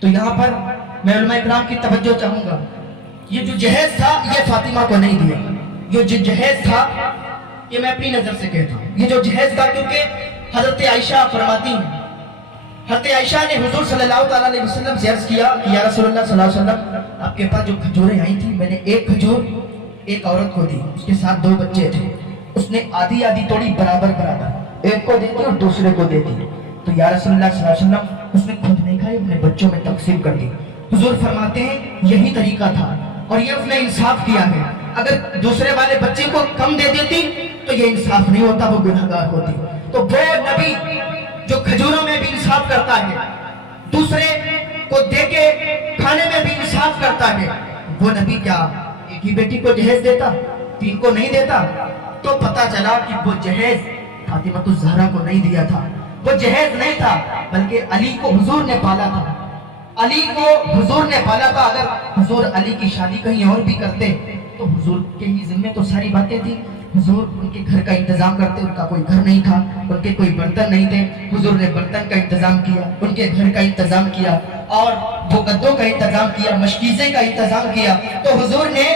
تو یہاں پر میں علماء اکرام کی توجہ چاہوں گا، یہ جو جہیز تھا یہ فاطمہ کو نہیں دیا. یہ جو جہیز تھا یہ میں اپنی نظر سے کہتا ہوں، یہ جو جہیز تھا، کیونکہ حضرت عائشہ فرماتی ہیں، حضرت عائشہ نے حضور صلی اللہ علیہ وسلم سے عرض کیا کہ یا رسول اللہ صلی اللہ علیہ وسلم، آپ کے پاس جو کھجوریں آئی تھی میں نے ایک کھجور ایک عورت کو دی، اس کے ساتھ 2 بچے تھے، اس نے آدھی آدھی توڑی برابر برابر، ایک کو دیتی اور دوسرے کو دیتی. تو یا رسول اللہ صلی اللہ علیہ وسلم اس نے خود نہیں کھائی، اپنے بچوں میں تقسیم کر دی. حضور فرماتے ہیں یہی طریقہ تھا اور یہ اس نے انصاف کیا ہے. اگر دوسرے والے بچے کو کم دے دیتی تو یہ انصاف نہیں ہوتا، وہ گنہگار ہوتی. تو وہ نبی جو کھجوروں میں بھی انصاف کرتا ہے، دوسرے کو دے کے کھانے میں بھی انصاف کرتا ہے، وہ نبی کیا ایک ہی بیٹی کو جہیز دیتا، 3 کو نہیں دیتا؟ تو پتا چلا کہ وہ جہیز فاطمہ الزہرا کو نہیں دیا تھا، وہ جہیز نہیں تھا بلکہ علی کو حضور نے پالا تھا. علی کو حضور نے پالا تھا. اگر حضور علی کی شادی کہیں اور بھی کرتے تو حضور کے ہی ذمہ تو ساری باتیں تھی. حضور ان کے گھر کا انتظام کرتے، ان کا کوئی گھر نہیں تھا، ان کے کوئی برتن نہیں تھے، حضور نے برتن کا انتظام کیا، ان کے گھر کا انتظام کیا اور وہ گدوں کا انتظام کیا، مشکیزے کا انتظام کیا. تو حضور نے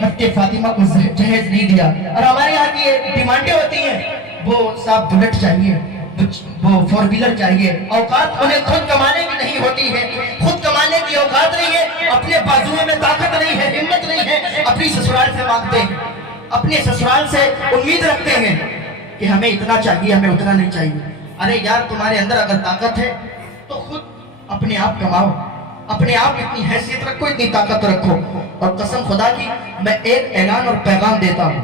حضرت فاطمہ کو جہیز نہیں دیا. اور ہمارے یہاں کی ڈیمانڈیں ہوتی ہیں، وہ صاحب بلٹ چاہیے، وہ 4 ویلر چاہیے. اوقات انہیں خود کمانے کی نہیں ہوتی ہے، خود کمانے کی اوقات نہیں ہے، اپنے بازوؤں میں طاقت نہیں ہے، ہمت نہیں ہے، اپنی سسرال سے مانگتے ہیں، اپنے سسرال سے امید رکھتے ہیں کہ ہمیں اتنا چاہیے، ہمیں اتنا نہیں چاہیے. ارے یار تمہارے اندر اگر طاقت ہے تو خود اپنے آپ کماؤ، اپنے آپ اتنی حیثیت رکھو، اتنی طاقت رکھو. اور قسم خدا کی میں ایک اعلان اور پیغام دیتا ہوں،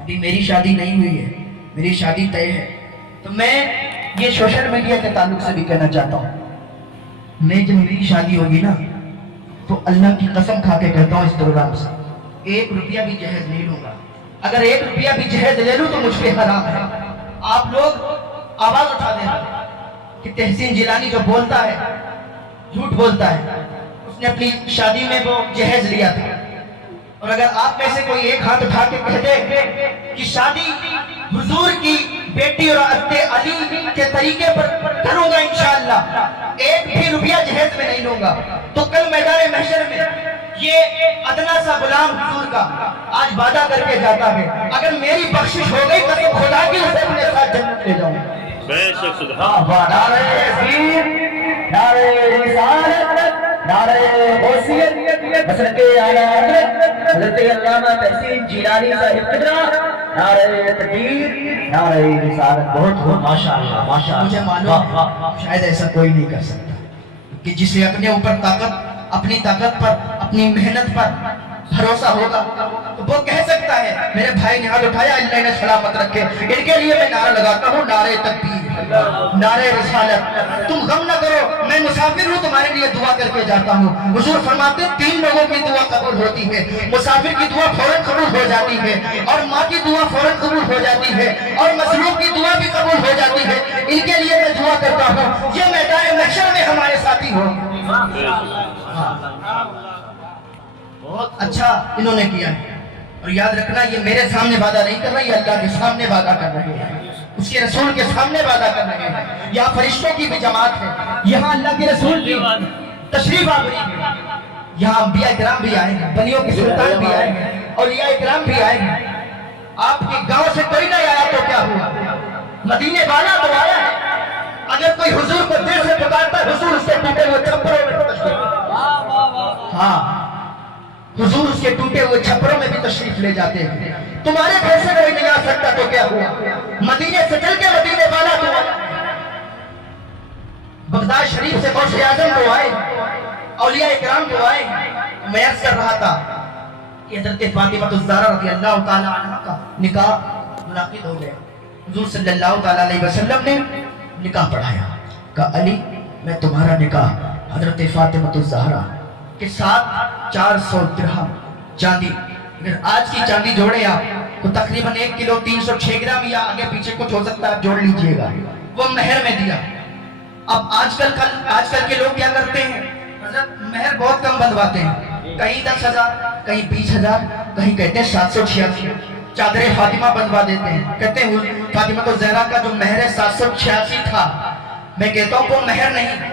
ابھی میری شادی نہیں ہوئی ہے، میری شادی طے ہے، تو میں یہ سوشل میڈیا کے تعلق سے بھی کہنا چاہتا ہوں، میں جب میری شادی ہوگی نا تو اللہ کی قسم کھا کے کہتا ہوں اس پروگرام سے 1 روپیہ بھی جہیز نہیں لوں گا. اگر 1 روپیہ بھی جہیز لے لوں تو مجھ پہ حرام ہے. آپ لوگ آواز اٹھا دینا کہ تحسین جیلانی جو بولتا ہے جھوٹ بولتا ہے، اس نے اپنی شادی میں وہ جہیز لیا تھا. اور اگر آپ میں سے کوئی ایک ہاتھ اٹھا کے کہہ دے کہ شادی حضور کی بیٹی اور حضرت علی کے طریقے پر کروں گا انشاءاللہ، 1 بھی روپیہ جہیز میں نہیں لوں گا، تو کل میدان محشر میں یہ ادنا سا غلام حضور کا آج وعدہ کر کے جاتا ہے، اگر میری بخشش ہو گئی قسم خدا کی اسے اپنے ساتھ جنت لے جاؤں. بے شک سبحان نعرہ تکبیر، نعرہ رسالت، نعرہ غوثیت، حضرت اعلیٰ حضرت حضرت علامہ تحسین جیلانی صاحب قدرہ، نعرہ تکبیر، نعرہ رسالت. بہت بہت ماشاءاللہ ماشاءاللہ. مجھے معلوم شاید ایسا کوئی نہیں کر سکتا کہ جسے اپنے اوپر طاقت، اپنی طاقت پر، اپنی محنت پر بھروسہ ہوگا تو وہ کہہ سکتا ہے. میرے بھائی نے ہاتھ اٹھایا، اللہ نے سلامت رکھے، ان کے لیے میں نعرہ لگاتا ہوں، نعرہ تکبیر، نعرہ رسالت. تم غم نہ کرو، میں مسافر ہوں، تمہارے لیے دعا کر کے جاتا ہوں. حضور فرماتے ہیں 3 لوگوں کی دعا قبول ہوتی ہے، مسافر کی دعا فوراً قبول ہو جاتی ہے، اور ماں کی دعا فوراً قبول ہو جاتی ہے، اور مظلوم کی دعا بھی قبول ہو جاتی ہے. ان کے لیے میں دعا کرتا ہوں یہ میدان محشر میں ہمارے ساتھی ہوں. بہت اچھا انہوں نے کیا ہے. اور یاد رکھنا یہ میرے سامنے وعدہ نہیں کر رہا، یہ اللہ کے سامنے وعدہ کر رہے ہیں، اس کے رسول کے سامنے وعدہ کر رہے ہیں. یہاں فرشتوں کی بھی جماعت ہے، یہاں اللہ کے رسول کی تشریف آوری ہے، یہاں انبیاء کرام بھی آئے ہیں، بلیوں کے سلطان بھی آئے ہیں، اولیاء کرام بھی آئے ہیں. آپ کے گاؤں سے کوئی نہیں آیا تو کیا ہوا، مدینے والا تو آیا ہے. اگر کوئی حضور کو دل سے پکارتا ہے حضور اس کے ٹوٹے ہوئے چھپروں میں تشریف، ہاں حضور اس کے ٹوٹے ہوئے چھپروں میں بھی تشریف لے جاتے ہیں. تمہارے گھر سے کوئی نہیں آ سکتا تو کیا ہوا، مدینے سے چل کے مدینے والا تو آیا. بغداد شریف سے غوث اعظم تو آئے، اولیاء کرام تو آئے. میں عرض کر رہا تھا کہ حضرت فاطمہ الزہرا رضی اللہ تعالی عنہ کا نکاح منعقد ہو گیا. حضور صلی اللہ تعالی علیہ وسلم نے نکاح پڑھایا، کہا علی میں تمہارا نکاح حضرت فاطمہ الزہرا کے ساتھ 400 درہم چاندی، اگر آج کی چاندی جوڑے آپ تو تقریباً 1 کلو 306 گرام یا آگے پیچھے کچھ ہو سکتا ہے، آپ جوڑ لیجئے گا، وہ مہر میں دیا. اب آج کل کے لوگ کیا کرتے ہیں، حضرت مہر بہت کم بندواتے ہیں، کہیں 10,000 کہیں 20,000، کہیں کہتے ہیں 786 چادر فاطمہ بندوا دیتے ہیں. کہتے ہیں فاطمہ الزہرا کا جو مہر 786 تھا. میں کہتا ہوں وہ مہر نہیں،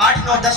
8-9-10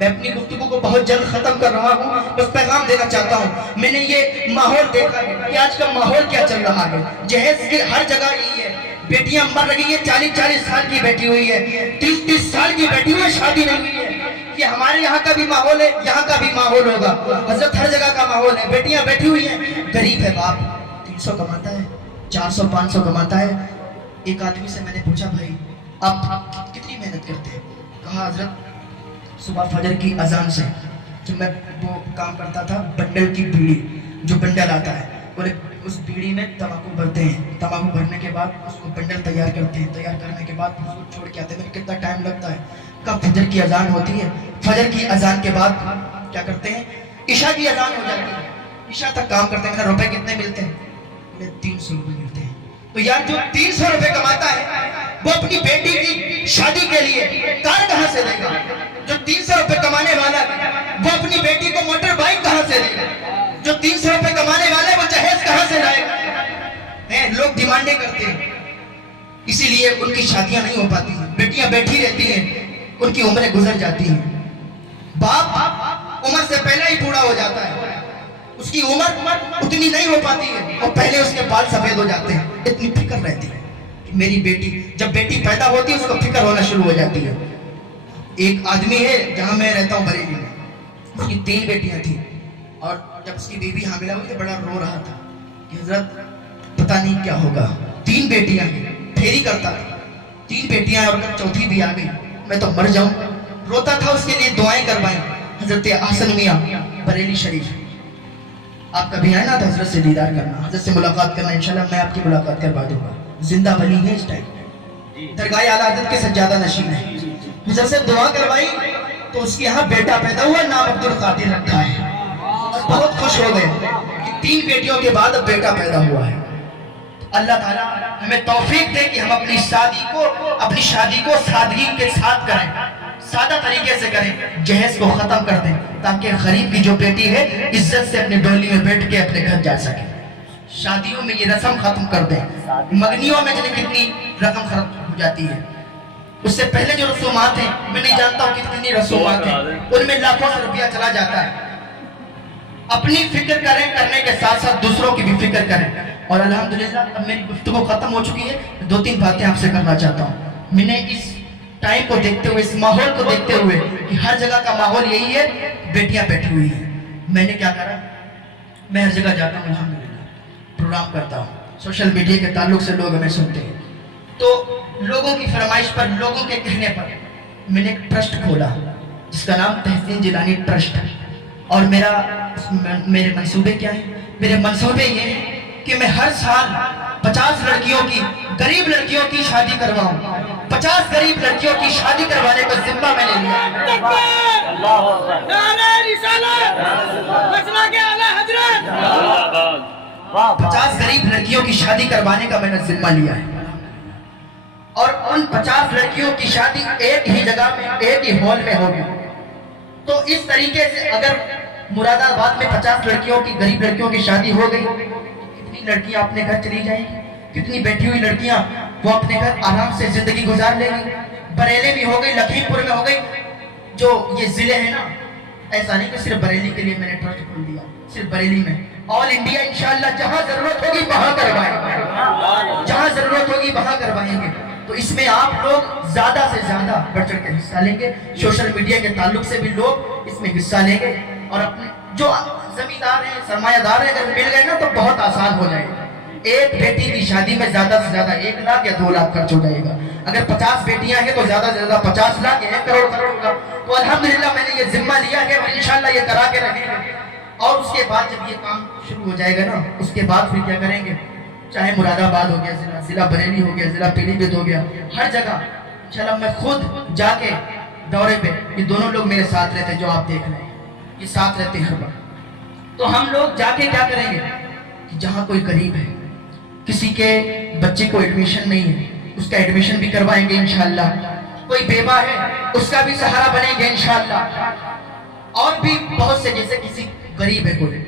میں اپنی گفتگو کو بہت جلد ختم کر رہا ہوں، بس پیغام دینا چاہتا ہوں۔ میں نے یہ ماحول دیکھا ہے کہ آج کا ماحول کیا چل رہا ہے، جہیز کی ہر جگہ یہی ہے، بیٹیاں مر رہی ہیں، 40-40 سال کی بیٹی ہوئی ہے، 30-30 سال کی بیٹی ہوئی ہے، شادی نہیں ہوئی ہے۔ یہ ہمارے یہاں کا بھی ماحول ہے، یہاں کا بھی ماحول ہوگا، حضرت ہر جگہ کا ماحول ہے، بیٹیاں بیٹھی ہوئی ہیں، غریب ہے باپ 300 کماتا ہے، 400-500 کماتا ہے۔ ایک آدمی سے میں نے پوچھا بھائی آپ کتنی محنت کرتے ہیں؟ کہا حضرت صبح فجر کی اذان سے جب میں وہ کام کرتا تھا، بنڈل کی بیڑی جو بنڈل آتا ہے، بولے اس بیڑی میں تمباکو بھرتے ہیں، تمباکو بھرنے کے بعد اس کو بنڈل تیار کرتے ہیں، تیار کرنے کے بعد اس کو چھوڑ کے آتے ہیں۔ کتنا ٹائم لگتا ہے؟ کب فجر کی اذان ہوتی ہے، فجر کی اذان کے بعد کیا کرتے ہیں، عشاء کی اذان ہو جاتی ہے، عشاء تک کام کرتے ہیں۔ میرا روپے کتنے ملتے ہیں؟ بولے 300 روپے ملتے ہیں۔ تو یار جو 300 روپے کماتا ہے وہ اپنی بیٹی کی شادی کے لیے کار کہاں سے دے گا؟ جو 300 روپے کمانے والا ہے وہ اپنی بیٹی کو موٹر بائک کہاں سے دے گا؟ جو 300 روپے کمانے والا ہے وہ جہیز کہاں سے لائے گا؟ لوگ ڈیمانڈیں کرتے ہیں، اسی لیے ان کی شادیاں نہیں ہو پاتی ہیں، بیٹیاں بیٹھی رہتی ہیں، ان کی عمریں گزر جاتی ہیں۔ باپ عمر سے پہلے ہی بوڑھا ہو جاتا ہے، اس کی عمر اتنی نہیں ہو پاتی ہے اور پہلے اس کے بال سفید ہو جاتے ہیں۔ اتنی فکر رہتی ہے کہ میری بیٹی، جب بیٹی پیدا ہوتی ہے اس کو فکر ہونا شروع ہو جاتی ہے۔ ایک آدمی ہے جہاں میں رہتا ہوں بریلی میں، اس کی 3 بیٹیاں تھیں، اور جب اس کی بیوی حاملہ ہوئی تو بڑا رو رہا تھا کہ حضرت پتہ نہیں کیا ہوگا، 3 بیٹیاں ہیں، پھیری کرتا تھا، 3 بیٹیاں اور چوتھی بھی آ گئی، میں تو مر جاؤں۔ روتا تھا، اس کے لیے دعائیں کروائیں۔ حضرت احسن میاں بریلی شریف، آپ کبھی آئے نا تو حضرت سے دیدار کرنا، حضرت سے ملاقات کرنا، انشاءاللہ میں آپ کی ملاقات کروا دوں گا۔ زندہ بلی ہے اس ٹائم، درگاہ اعلیٰ حضرت کے سجادہ نشین ہے۔ حضرت سے دعا کروائی تو اس کے یہاں بیٹا پیدا ہوا، نام عبدالقادر رکھا ہے، اور بہت خوش ہو گئے کہ 3 بیٹیوں کے بعد اب بیٹا پیدا ہوا ہے۔ اللہ تعالیٰ ہمیں توفیق دے کہ ہم اپنی شادی کو سادگی کے ساتھ کریں، سادہ طریقے سے کریں، جہیز کو ختم کر دیں، تاکہ غریب کی جو بیٹی ہے عزت سے اپنی ڈولی میں بیٹھ کے اپنے گھر جا سکے۔ شادیوں میں یہ رسم ختم کر دیں، مگنیوں میں جنہیں کتنی رقم خرچ ہو جاتی ہے، اس سے پہلے جو رسومات ہیں میں نہیں جانتا ہوں کتنی رسومات ہیں، ان میں لاکھوں سے روپیہ چلا جاتا ہے۔ اپنی فکر کریں، کرنے کے ساتھ ساتھ دوسروں کی بھی فکر کریں۔ اور الحمدللہ اب میری گفتگو ختم ہو چکی ہے، 2-3 باتیں آپ سے کرنا چاہتا ہوں۔ میں نے اس ٹائم کو دیکھتے ہوئے، اس ماحول کو دیکھتے ہوئے کہ ہر جگہ کا ماحول یہی ہے، بیٹیاں بیٹھی ہوئی ہیں، میں نے کیا کرا، میں ہر جگہ جاتا ہوں، الحمدللہ پروگرام کرتا ہوں، سوشل میڈیا کے تعلق سے لوگ ہمیں سنتے ہیں، تو لوگوں کی فرمائش پر، لوگوں کے کہنے پر میں نے ایک ٹرسٹ کھولا جس کا نام تحسین جیلانی ٹرسٹ ہے۔ اور میرے منصوبے کیا ہیں؟ میرے منصوبے یہ ہیں کہ میں ہر سال 50 لڑکیوں کی، غریب لڑکیوں کی شادی کرواؤں، 50 غریب لڑکیوں کی شادی کروانے کا ذمہ میں نے لیا۔ 50 غریب لڑکیوں کی شادی کروانے کا میں نے ذمہ لیا ہے، اور ان 50 لڑکیوں کی شادی ایک ہی جگہ میں، ایک ہی ہال میں ہوگی۔ تو اس طریقے سے اگر مراد آباد میں 50 لڑکیوں کی، غریب لڑکیوں کی شادی ہو گئی، کتنی لڑکیاں اپنے گھر چلی جائیں گی، کتنی بیٹھی ہوئی لڑکیاں وہ اپنے گھر آرام سے زندگی گزار لیں گی۔ بریلی میں ہو گئی، لکھیم پور میں ہو گئی، جو یہ ضلع ہیں نا، ایسا نہیں کہ صرف بریلی کے لیے میں نے ٹرسٹ کھول دیا، صرف بریلی میں، آل انڈیا انشاءاللہ جہاں ضرورت ہوگی وہاں کروائیں گے، جہاں ضرورت ہوگی وہاں کروائیں گے۔ تو اس میں آپ لوگ زیادہ سے زیادہ بڑھ چڑھ کے حصہ لیں گے، سوشل میڈیا کے تعلق سے بھی لوگ اس میں حصہ لیں گے، اور اپنے جو زمیندار ہیں، سرمایہ دار ہیں، اگر مل گئے نا تو بہت آسان ہو جائے گا۔ ایک بیٹی کی شادی میں زیادہ سے زیادہ 1 لاکھ یا 2 لاکھ خرچ ہو جائے گا، اگر 50 بیٹیاں ہیں تو زیادہ سے زیادہ 50 لاکھ یا 1 کروڑ خرچ ہوگا۔ تو الحمدللہ میں نے یہ ذمہ لیا ہے اور انشاءاللہ یہ کرا کے رکھیں گے۔ اور اس کے بعد جب یہ کام شروع ہو جائے گا نا، اس کے بعد پھر کیا کریں گے، چاہے مراد آباد ہو گیا، ضلع بریلی ہو گیا، ضلع پیلی بھیت ہو گیا، ہر جگہ انشاءاللہ میں خود جا کے دورے پہ، یہ دونوں لوگ میرے ساتھ رہتے جو آپ دیکھ رہے ہیں، یہ ساتھ رہتے ہیں ہر وقت۔ تو ہم لوگ جا کے کیا کریں گے کہ جہاں کوئی غریب ہے، کسی کے بچے کو ایڈمیشن نہیں ہے، اس کا ایڈمیشن بھی کروائیں گے انشاءاللہ، کوئی بیوہ ہے اس کا بھی سہارا بنیں گے انشاءاللہ، اور بھی بہت سے، جیسے کسی غریب ہے کوئی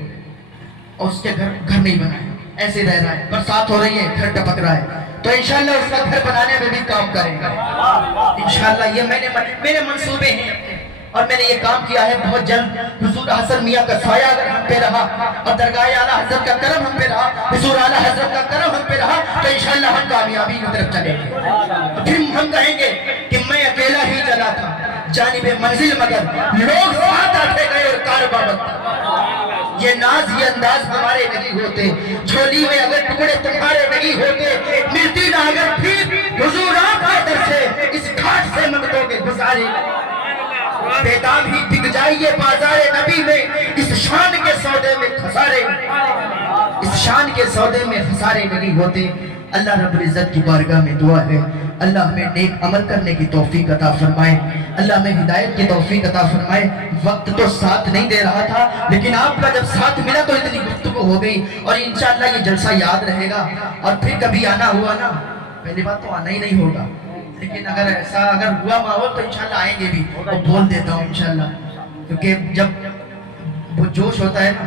اور اس کے گھر نہیں بنا ہے، ایسے رہ رہا ہے، برسات ہو رہی ہے، گھر ٹپک رہا ہے، تو انشاءاللہ اس کا گھر بنانے میں بھی کام کریں گے انشاءاللہ۔ یہ میرے منصوبے ہیں، اور میں نے یہ کام کیا ہے بہت جلد حضور حسن میاں کا سایہ اگر ہم پہ رہا اور درگاہ اعلیٰ حضرت کا کرم ہم پہ رہا، حضور اعلیٰ حضرت کا کرم ہم پہ رہا تو انشاءاللہ ہم کامیابی کی طرف چلیں گے۔ پھر ہم کہیں گے کہ میں اکیلا ہی چلا تھا جانب منزل مگر لوگ ساتھ آتے گئے اور کارواں بنتا۔ یہ ناز یہ انداز ہمارے نہیں ہوتے، جھولی میں اگر ٹکڑے تمہارے نہیں ہوتے، ملتی نہ اگر پھر حضور آپ آدر سے اس گھاٹ سے منگتوں کے گزارے، بیدام ہی بک جائیے بازار نبی میں، اس شان کے سودے میں خسارے، اس شان کے سودے میں خسارے نہیں ہوتے۔ اللہ رب العزت کی بارگاہ میں دعا ہے اللہ ہمیں نیک عمل کرنے کی توفیق عطا فرمائے، اللہ ہمیں ہدایت کی توفیق عطا فرمائے۔ وقت تو ساتھ نہیں دے رہا تھا لیکن آپ کا جب ساتھ ملا تو اتنی گفتگو ہو گئی، اور انشاءاللہ یہ جلسہ یاد رہے گا، اور پھر کبھی آنا ہوا نا، پہلی بات تو آنا ہی نہیں ہوگا، لیکن اگر ایسا اگر ہوا ماحول تو انشاءاللہ آئیں گے بھی، اور بول دیتا ہوں انشاءاللہ، کیونکہ جب وہ جوش ہوتا ہے نا،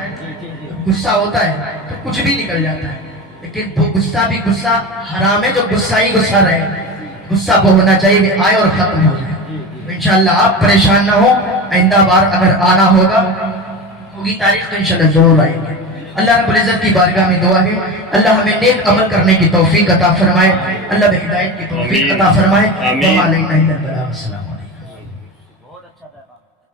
غصہ ہوتا ہے تو کچھ بھی نکل جاتا ہے، لیکن وہ غصہ بھی غصہ حرام ہے جو غصہ ہی غصہ رہے، غصہ وہ ہونا چاہیے کہ آئے اور ختم ہو جائے۔ انشاءاللہ آپ پریشان نہ ہو، آئندہ بار اگر آنا ہوگی تاریخ تو انشاءاللہ ضرور آئیں گے۔ اللہ رب العزت کی بارگاہ میں دعا ہے اللہ ہمیں نیک عمل کرنے کی توفیق عطا فرمائے، اللہ ہدایت کی توفیق عطا فرمائے۔ وما علینا الا البلاغ۔ السلام۔